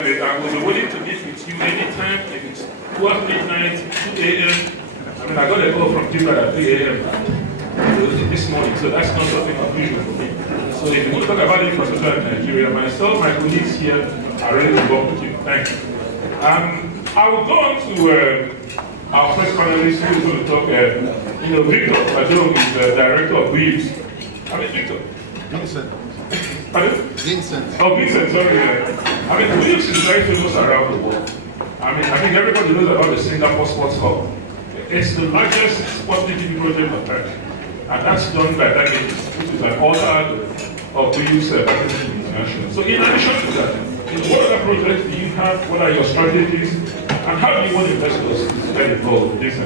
I will be willing to meet with you anytime, if it's 12 midnight, 2 a.m. I mean, I got a call from people at 3 a.m. this morning, so that's not something unusual for me. So if you want to talk about infrastructure in Nigeria, myself, my colleagues here are ready to work with you. Thank you. I will go on to our first panelist who is going to talk. Victor Adom is the director of BRIEFS. I mean, Victor. Vincent. Pardon? Vincent. Oh, Vincent, sorry. I mean, BRIEFS is very famous around the world. I think everybody knows about the Singapore Sports Hub. It's the largest sports TV project on earth. And that's done by that agency, which is an order of BRIEFS International. So in addition to that, what other projects do you have? What are your strategies? And how do you want investors to get involved in this?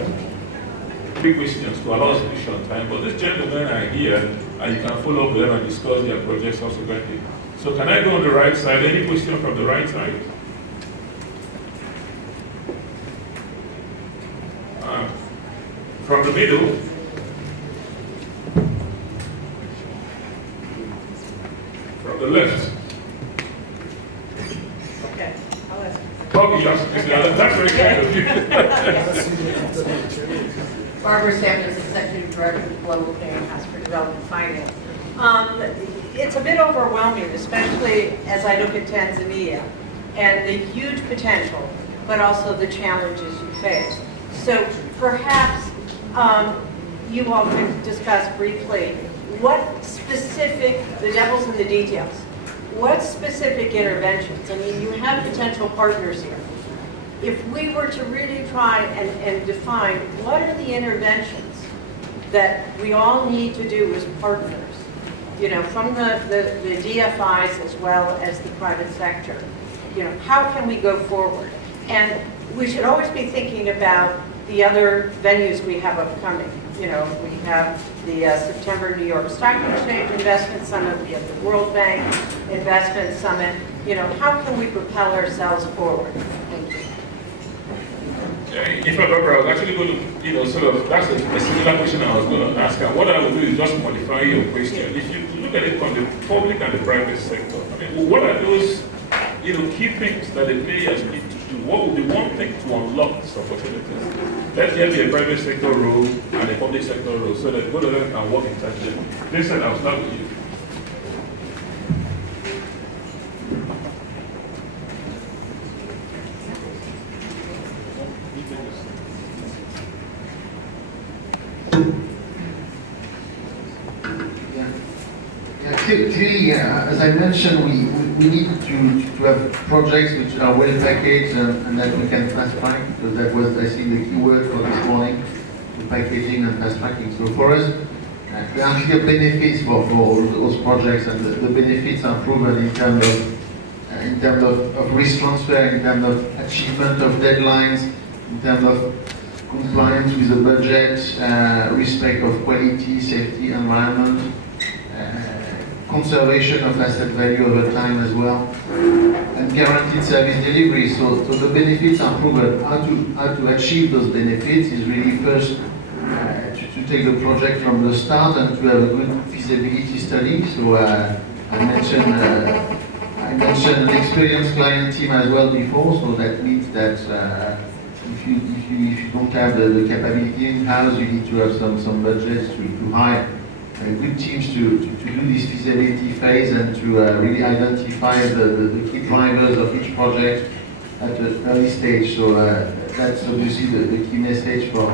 Big questions to allow us to finish on time, but these gentlemen are here and you can follow up with them and discuss their projects subsequently. So can I go on the right side? Any question from the right side? From the middle? From the left? Okay, I'll ask you. Oh, yes, that's very kind of you. Barbara Samuels, Executive Director of the Global Clearinghouse for Development Finance. It's a bit overwhelming, especially as I look at Tanzania and the huge potential, but also the challenges you face. So perhaps you all could discuss briefly what specific, the devil's in the details, what specific interventions? I mean, you have potential partners here. If we were to really try and define what are the interventions that we all need to do as partners, from the DFIs as well as the private sector, how can we go forward? And we should always be thinking about the other venues we have upcoming. We have the September New York Stock Exchange Investment Summit, we have the World Bank Investment Summit. How can we propel ourselves forward? Thank you. In fact, Barbara, I was actually going to, that's a similar question I was going to ask. And what I will do is just modify your question. If you look at it from the public and the private sector, what are those, key things that the players need to do? What would be one thing to unlock these opportunities? Let there be a private sector role and a public sector role so that both of them can work in tandem. Listen, I'll start with you. Clearly, as I mentioned, we need to have projects which are well packaged and that we can fast track, because that was, I think, the key word for this morning, the packaging and fast tracking. So for us, there are clear benefits for all those projects, and the benefits are proven in terms of risk transfer, in terms of achievement of deadlines, in terms of compliance with the budget, respect of quality, safety, environment, conservation of asset value over time as well, and guaranteed service delivery. So the benefits are proven. How to achieve those benefits is really first to take the project from the start and to have a good feasibility study. So I mentioned an experienced client team as well before. So that means that if you don't have the capability in-house, you need to have some budgets to hire good teams to do this feasibility phase and to really identify the key drivers of each project at the early stage. So that's obviously the key message for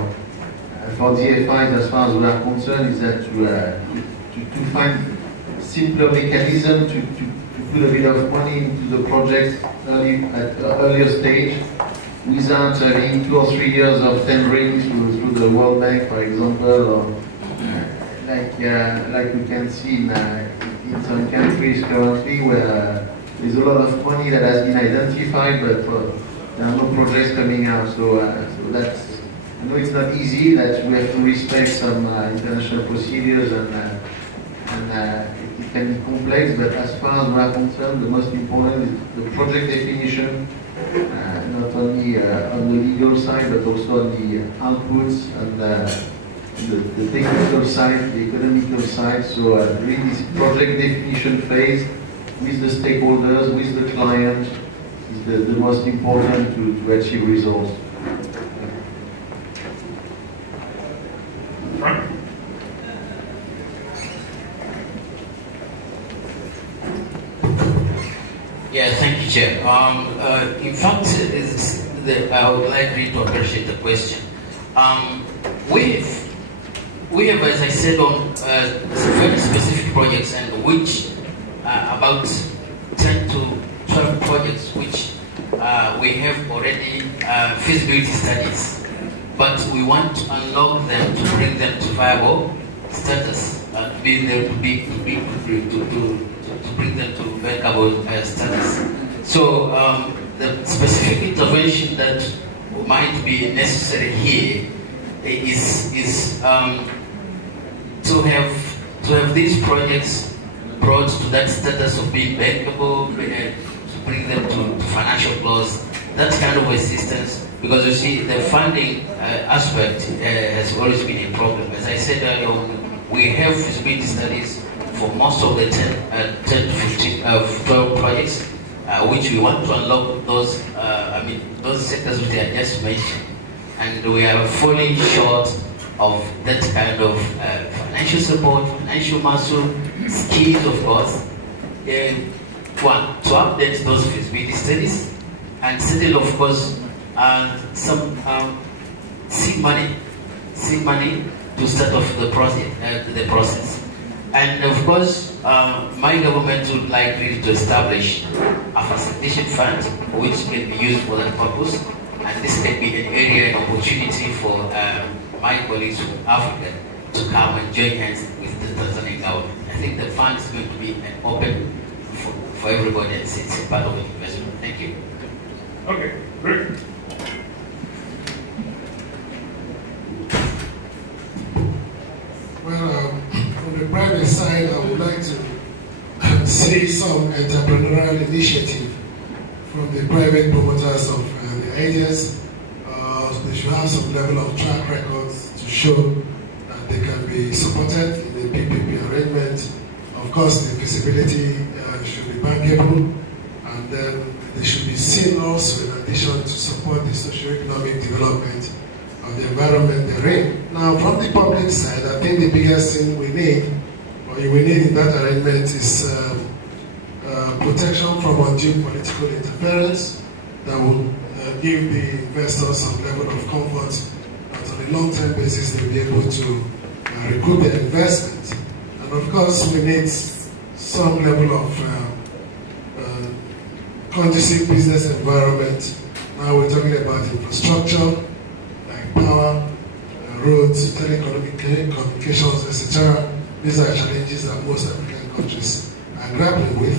DFIs as far as we are concerned, is that to find simpler mechanism to put a bit of money into the project at earlier stage without having 2 or 3 years of tendering through the World Bank, for example, or like we can see in some countries currently, where there's a lot of money that has been identified, but there are no projects coming out. So that's, I know it's not easy, that we have to respect some international procedures, and it can be complex, but as far as we are concerned, the most important is the project definition, not only on the legal side, but also on the outputs and the technical side, the economical side. So during this project definition phase, with the stakeholders, with the client, is the most important to achieve results. Frank? Yeah, thank you, Chair. In fact, I would like really to appreciate the question. We have, as I said, on very specific projects, and which about 10 to 12 projects which we have already feasibility studies, but we want to unlock them to bring them to viable status, to bring them to workable status. So the specific intervention that might be necessary here is to have these projects brought to that status of being bankable, to bring them to financial close, that kind of assistance, because you see the funding aspect has always been a problem. As I said earlier on, we have feasibility studies for most of the 10 to 15, 12 projects, which we want to unlock those, those sectors which I just mentioned. And we are falling short of that kind of financial support, financial muscle, skills, of course. One, to update those feasibility studies, and second, of course, some seed money to start off the process. And of course, my government would like really to establish a facilitation fund which can be used for that purpose. And this can be an area, an opportunity for my colleagues from Africa to come and join hands with the Tanzanian government. I think the fund is going to be an open for everybody, and it's a part of the investment. Thank you. Okay, great. Well, on the private side, I would like to see some entrepreneurial initiative from the private promoters of the ideas. They should have some level of track records to show that they can be supported in the PPP arrangement. Of course, the feasibility should be bankable, and then they should be seen also in addition to support the socio-economic development of the environment they're in. Now, from the public side, I think the biggest thing we need in that arrangement is protection from undue political interference that will give the investors some level of comfort that on a long-term basis they'll be able to recoup their investment. And of course, we need some level of conducive business environment. Now we're talking about infrastructure, like power, roads, telecommunications, etc. These are challenges that most African countries are grappling with.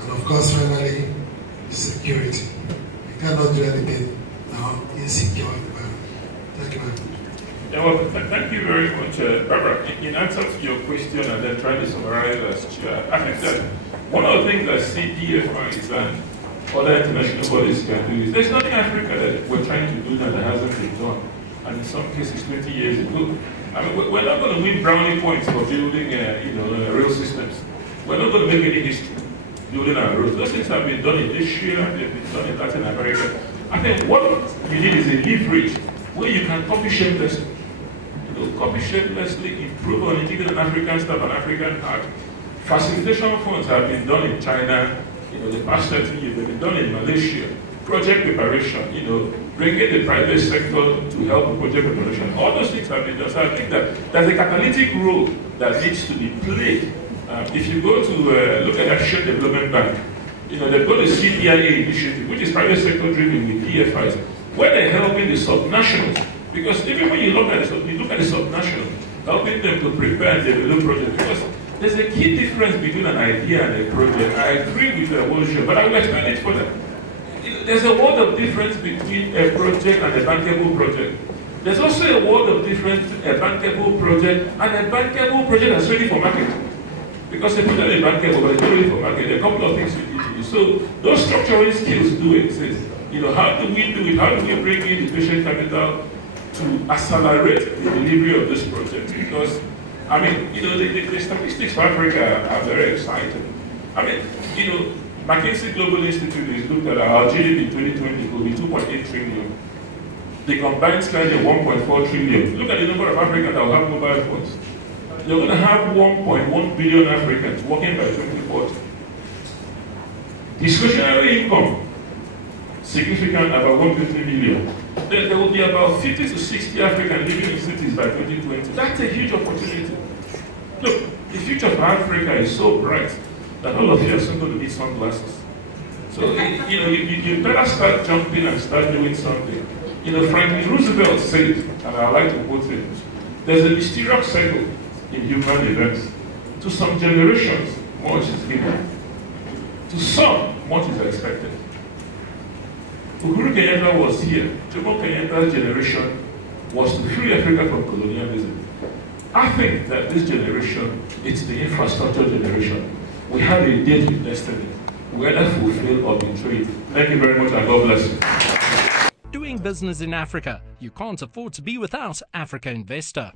And of course, finally, security. You cannot do anything now insecure environment. Thank you very much. Yeah, well, thank you very much, Barbara. In answer to your question and then trying to summarize, as I said, one of the things that CDFIs and other international bodies can do is there's nothing in Africa that we're trying to do now that hasn't been done. And in some cases, 20 years ago. I mean, we're not going to win brownie points for building, rail systems. We're not going to make any history building our roads. Those things have been done in Asia, they've been done in Latin America. I think what you need is a leverage where you can copy shamelessly. Copy shamelessly, improve on it, even an African staff, an African art. Facilitation funds have been done in China, the past 30 years, they've been done in Malaysia. Project preparation, bringing the private sector to help with project preparation. All those things have been done. So I think that there's a catalytic role that needs to be played. If you go to look at that Shared Development Bank, they've got a CDIA initiative, which is private sector driven with DFIs, where they're helping the subnationals. Because even when you look at the subnationals, helping them to prepare and develop projects, because there's a key difference between an idea and a project. I agree with Abuja, but I will explain it further. There's a world of difference between a project and a bankable project. There's also a world of difference between a bankable project and a bankable project that's ready for market. Because a project is bankable, but it's not ready for market. There are a couple of things we need to do. So those structural skills do exist. How do we do it? How do we bring in the patient capital to accelerate the delivery of this project? Because, the statistics for Africa are very exciting. McKinsey Global Institute has looked at our GDP in 2020 will be 2.8 trillion. The combined spend is 1.4 trillion. Look at the number of Africans that will have mobile phones. You're going to have 1.1 billion Africans working by 2040. Discretionary income, significant, about 1.3 million. Then there will be about 50 to 60 Africans living in cities by 2020. That's a huge opportunity. Look, the future of Africa is so bright that all of you are soon going to need sunglasses. So, you better start jumping and start doing something. Franklin Roosevelt said, and I like to quote it, there's a mysterious cycle in human events. To some generations, much is given. To some, much is expected. Uhuru Kenyatta was here. Jomo Kenyatta's generation was to free Africa from colonialism. I think that this generation, it's the infrastructure generation. We have a date with destiny. We either fulfill or betray it. Thank you very much and God bless you. Doing business in Africa, you can't afford to be without Africa Investor.